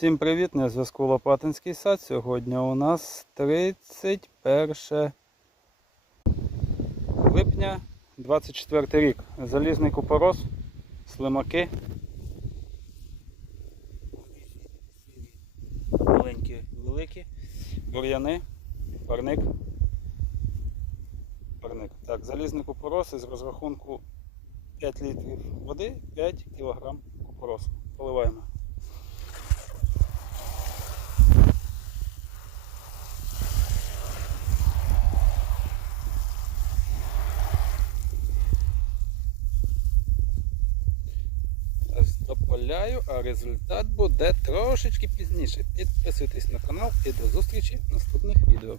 Всім привіт! На зв'язку Лопатинський сад. Сьогодні у нас 31 липня 24 рік. Залізний купорос, слимаки. Маленькі, великі, бур'яни, парник. Парник. Так, залізний купорос із розрахунку 5 літрів води, 5 кг купоросу. Поливаємо. Дополяю, а результат буде трошечки пізніше. Підписуйтесь на канал і до зустрічі в наступних відео.